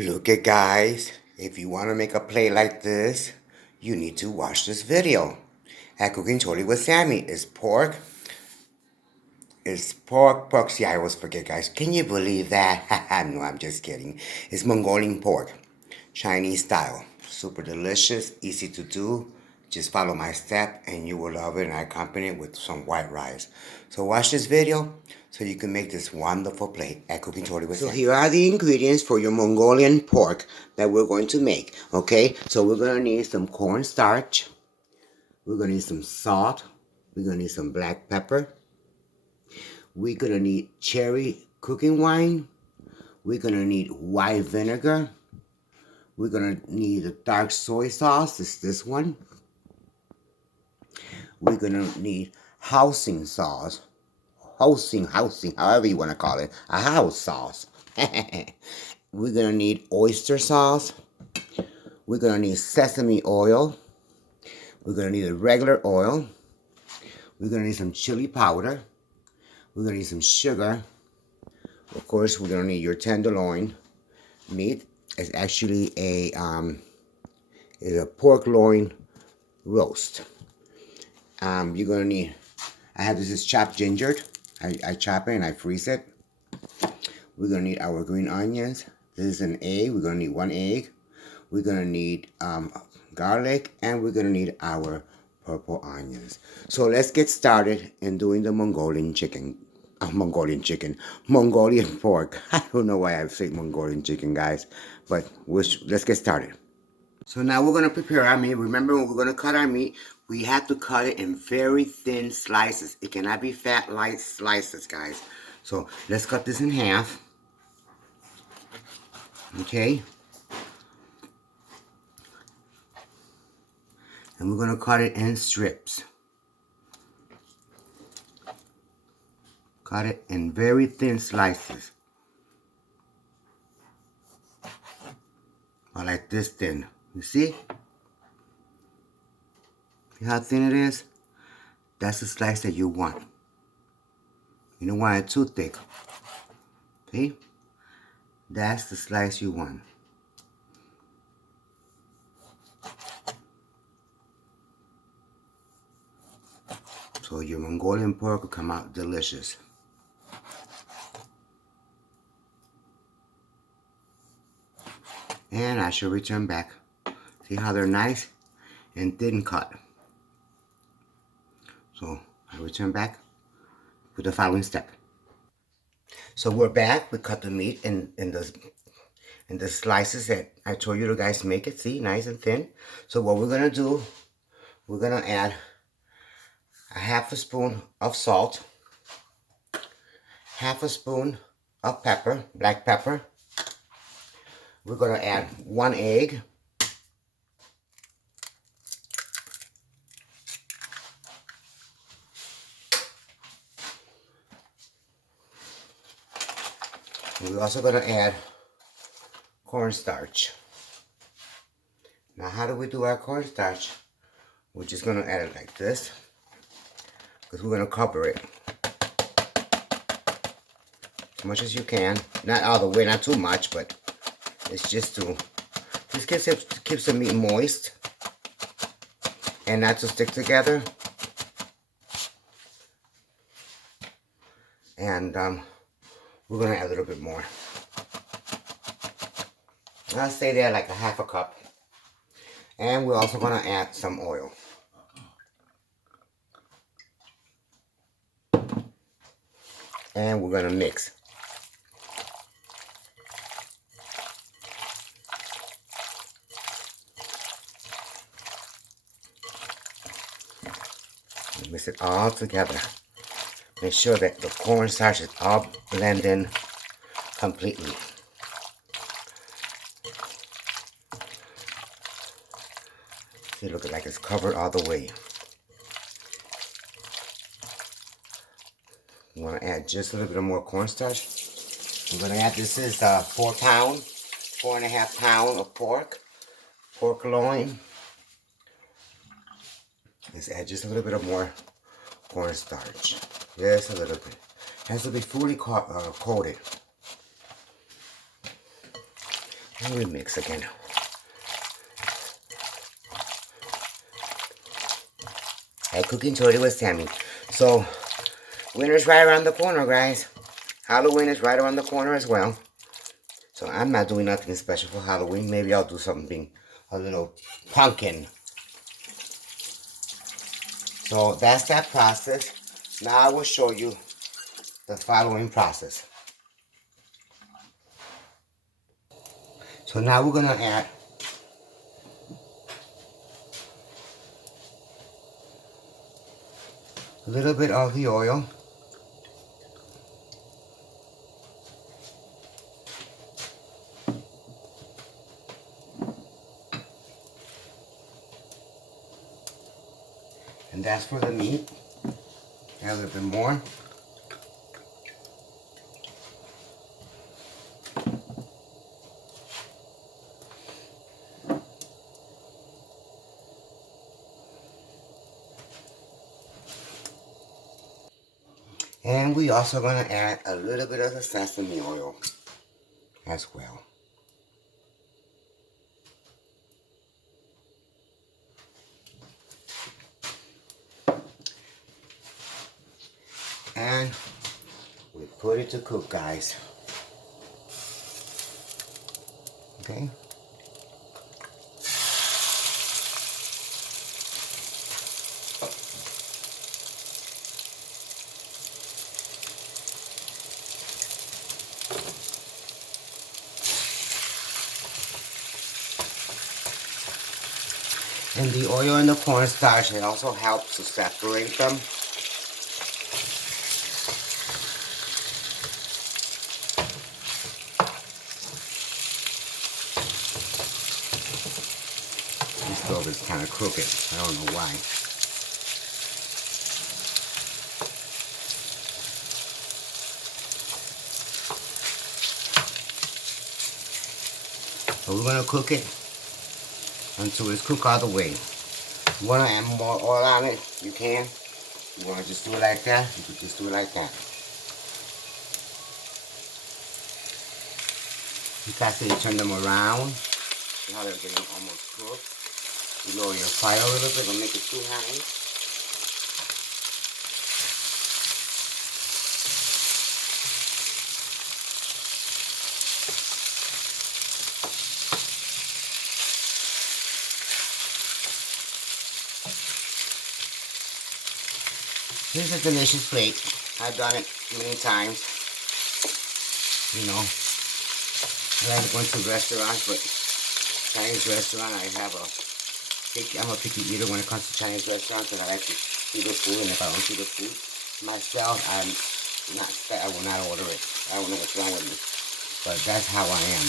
Look at guys, if you want to make a plate like this, you need to watch this video. At Cooking Totally with Sammy, pork. See, I always forget guys. Can you believe that? No, I'm just kidding. It's Mongolian pork, Chinese style. Super delicious, easy to do. Just follow my step and you will love it, and I accompany it with some white rice. So watch this video so you can make this wonderful plate at Cooking Totally with Sammy. So here are the ingredients for your Mongolian pork that we're going to make. Okay, so we're going to need some cornstarch. We're going to need some salt. We're going to need some black pepper. We're going to need cherry cooking wine. We're going to need white vinegar. We're going to need a dark soy sauce. It's this one. We're going to need housing sauce. Housing, however you want to call it. A house sauce. We're going to need oyster sauce. We're going to need sesame oil. We're going to need a regular oil. We're going to need some chili powder. We're going to need some sugar. Of course, we're going to need your tenderloin meat. It's actually a pork loin roast. You're going to need, I have this chopped ginger. I chop it and I freeze it. We're going to need our green onions. This is an egg. We're going to need 1 egg. We're going to need garlic, and we're going to need our purple onions. So let's get started in doing the Mongolian pork. I don't know why I say Mongolian chicken, guys, but let's get started. So now we're going to prepare our meat. Remember, when we're going to cut our meat, we have to cut it in very thin slices. It cannot be fat, light slices, guys. So let's cut this in half. Okay. And we're going to cut it in strips. Cut it in very thin slices. Or like this thin. You see? See how thin it is? That's the slice that you want. You don't want it too thick. See? That's the slice you want. So your Mongolian pork will come out delicious. And I shall return back. See how they're nice and thin cut. So I return back with the following step. So we're back. We cut the meat in the slices that I told you to guys make it. See, nice and thin. So what we're gonna do, we're gonna add a half a spoon of salt, half a spoon of pepper, black pepper. We're gonna add 1 egg. We're also going to add cornstarch. Now, how do we do our cornstarch? We're just going to add it like this, because we're going to cover it as much as you can. Not all the way, not too much, but it's just keeps the meat moist and not to stick together. And we're going to add a little bit more. I'll say there like a half a cup. And we're also going to add some oil. And we're going to mix. Mix it all together. Make sure that the cornstarch is all blending completely. See, look like it's covered all the way. You want to add just a little bit more cornstarch. I'm going to add, this is 4.5 pound of pork loin. Let's add just a little bit of more cornstarch. Just a little bit. It has to be fully coated. And we mix again. Hey, cooking totally with Sammy. So, winter's right around the corner, guys. Halloween is right around the corner as well. So I'm not doing nothing special for Halloween. Maybe I'll do something, a little pumpkin. So that's that process. Now I will show you the following process. So now we're gonna add a little bit of the oil. And that's for the meat. Add a little bit more. And we also gonna add a little bit of the sesame oil as well. And we put it to cook, guys. Okay. And the oil and the cornstarch, it also helps to separate them. This stove is kind of crooked. I don't know why. So we're gonna cook it until it's cooked all the way. You wanna add more oil on it, you can. You wanna just do it like that, you can just do it like that. You guys you turn them around. See how they're getting almost cooked. You lower your fire a little bit, don't make it too high. This is a delicious plate. I've done it many times. You know, I like going to restaurants, but Chinese restaurant, I'm a picky eater when it comes to Chinese restaurants, and I like to see the food, and if I don't see the food myself, I will not order it. I don't know what's wrong with me, but that's how I am.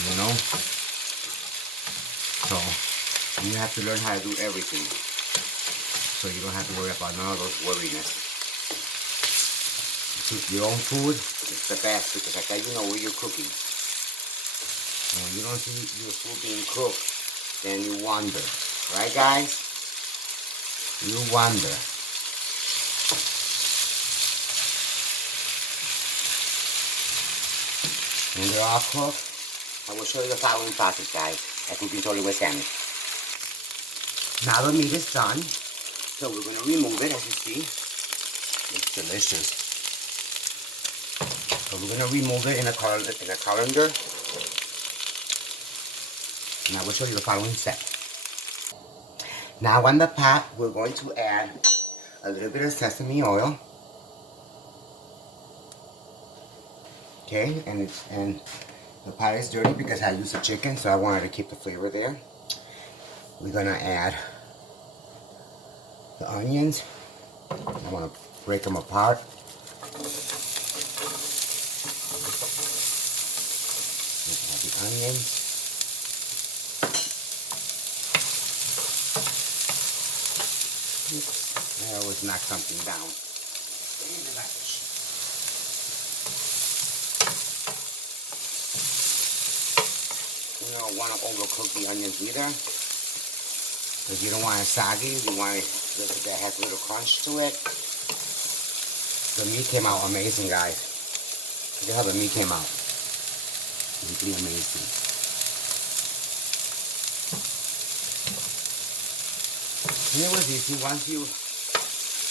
You know? So, you have to learn how to do everything. So you don't have to worry about none of those worriness. You cook your own food, it's the best because like that you know where you're cooking. And when you don't see your food being cooked, then you wonder. Right guys? You wonder. When they're all cooked, I will show you the following process, guys. At Cooking Totally with Sammy. Now the meat is done. So we're going to remove it, as you see. It's delicious. So we're going to remove it in a colander. And I will show you the following step. Now on the pot, we're going to add a little bit of sesame oil. Okay, and the pot is dirty because I used the chicken, so I wanted to keep the flavor there. We're going to add the onions. I want to break them apart. Add the onions. Oops, I always knock something down. You don't want to overcook the onions either, because you don't want it soggy. You want it that has a little crunch to it. The meat came out amazing, guys. Look at how the meat came out. Simply amazing. And it was easy. Once you,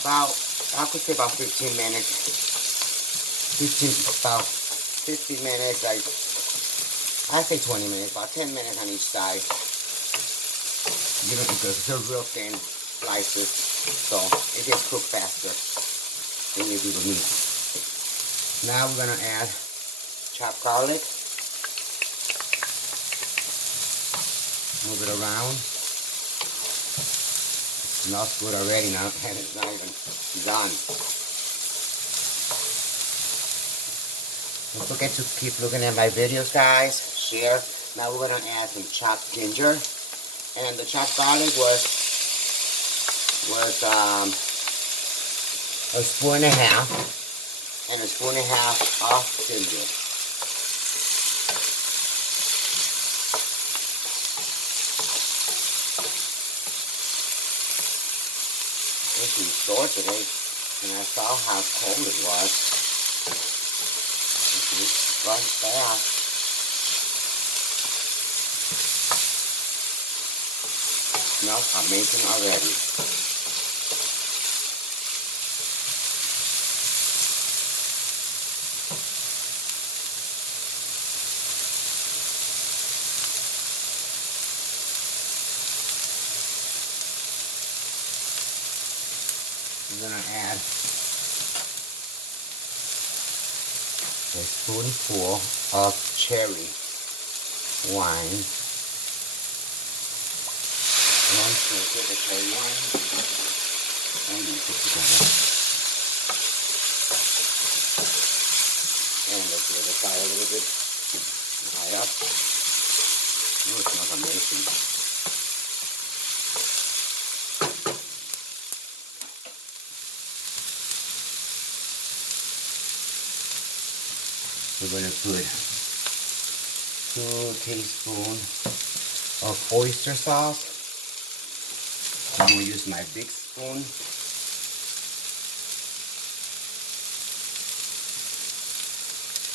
I could say about 15 minutes. About 15 minutes, like, I say 20 minutes, about 10 minutes on each side. You know, because they're real thin slices, so it gets cooked faster when you do the meat. Now we're gonna add chopped garlic. Move it around. It smells good already now, and it's not even done. Don't forget to keep looking at my videos, guys. Share. Now we're gonna add some chopped ginger, and the chopped garlic was a spoon and a half, and a spoon and a half of ginger. Went to the store today, and I saw how cold it was. It's right fast. Smells amazing already. I'm gonna add a spoonful of cherry wine. One spoonful of cherry wine. And mix it together. And let's let it fire a little bit. High up. Oh, it smells amazing. We're going to put 2 teaspoons of oyster sauce. I'm going to use my big spoon.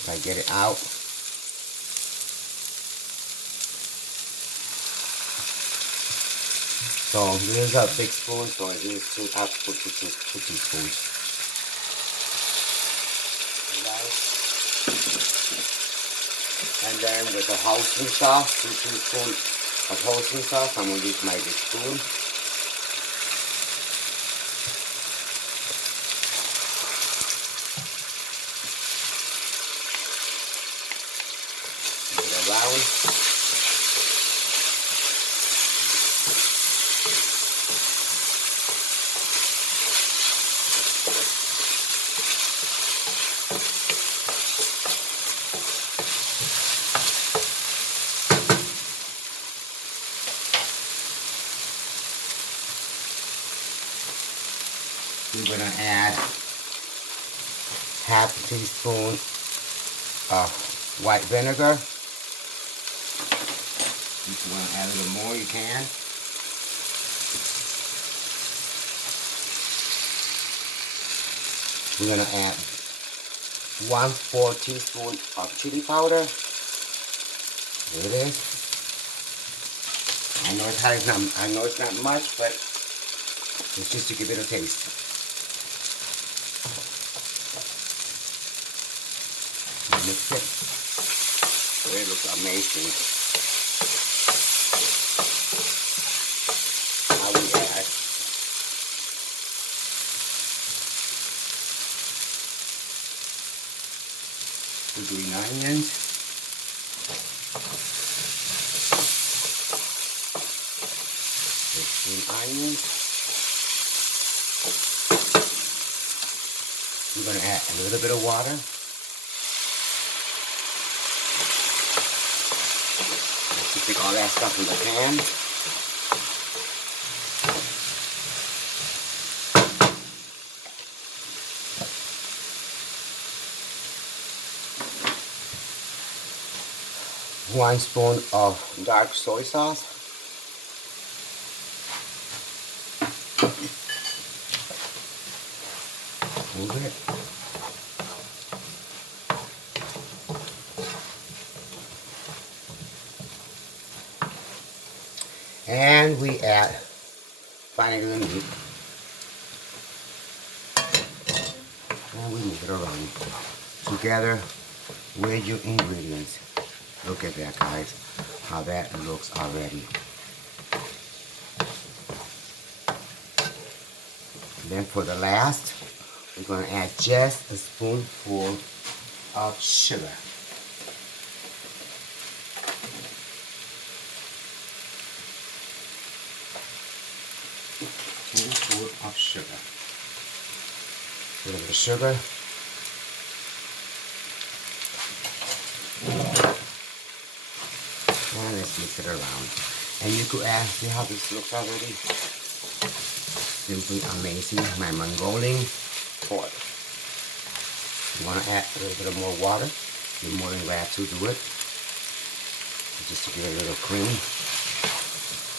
If I get it out. So this is a big spoon, so it is 2 teaspoons. And then with the hoisin sauce, 2 teaspoons of hoisin sauce, I'm going to use my big spoon. Move it around. We're going to add half a teaspoon of white vinegar. If you want to add a little more, you can. We're going to add 1/4 teaspoon of chili powder. There it is. I know it's not much, but it's just to give it a taste. Mix it. Oh, it looks amazing. Now we add the green onions. The green onions. We're going to add a little bit of water. Let's take all that stuff in the pan. One spoon of dark soy sauce. Move it. And we add finally the meat. And we move it around together with your ingredients. Look at that, guys, how that looks already. Then for the last, we're going to add just a spoonful of sugar. Spoonful of sugar. A little bit of sugar. And let's mix it around. And you could add, see how this looks already? Simply amazing. My Mongolian pork. You want to add a little bit of more water, you're more than glad to do it. Just to get a little cream.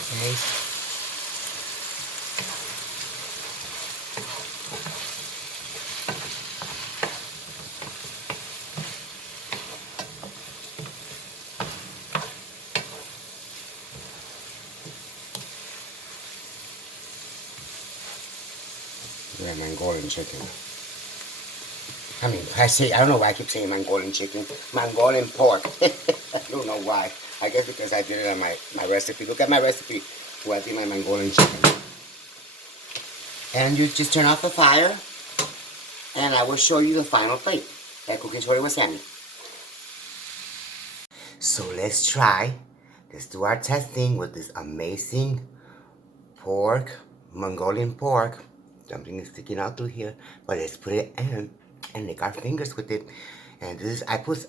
Okay. Yeah, Mongolian chicken. I don't know why I keep saying Mongolian chicken. Mongolian pork. I don't know why. I guess because I did it on my recipe. Look at my recipe where I did my Mongolian chicken. And you just turn off the fire, and I will show you the final plate at Cooking Story with Sammy. So let's try. Let's do our testing with this amazing pork, Mongolian pork. Something is sticking out through here, but let's put it in and lick our fingers with it. And this is, I put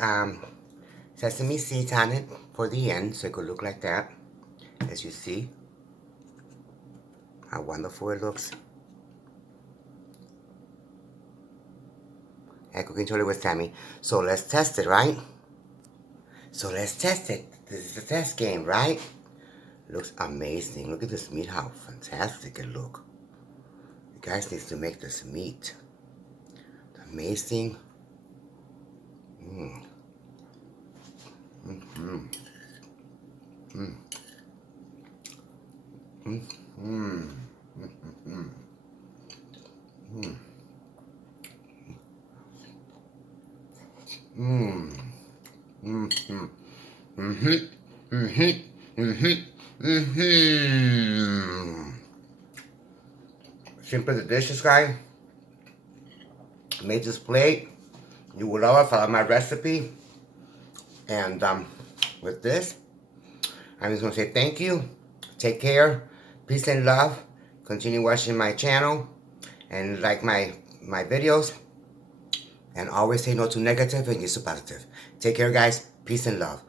sesame seeds on it for the end, so it could look like that, as you see. How wonderful it looks. At Cooking Story with Sammy. So let's test it, right? So let's test it. This is the test game, right? Looks amazing. Look at this meat, how fantastic it looks. You guys need to make this meat. Amazing. Simple delicious, guys. Made this plate. You will love it. Follow my recipe. And with this, I'm just gonna say thank you. Take care. Peace and love. Continue watching my channel and like my videos. And always say no to negative and yes to positive. Take care, guys. Peace and love.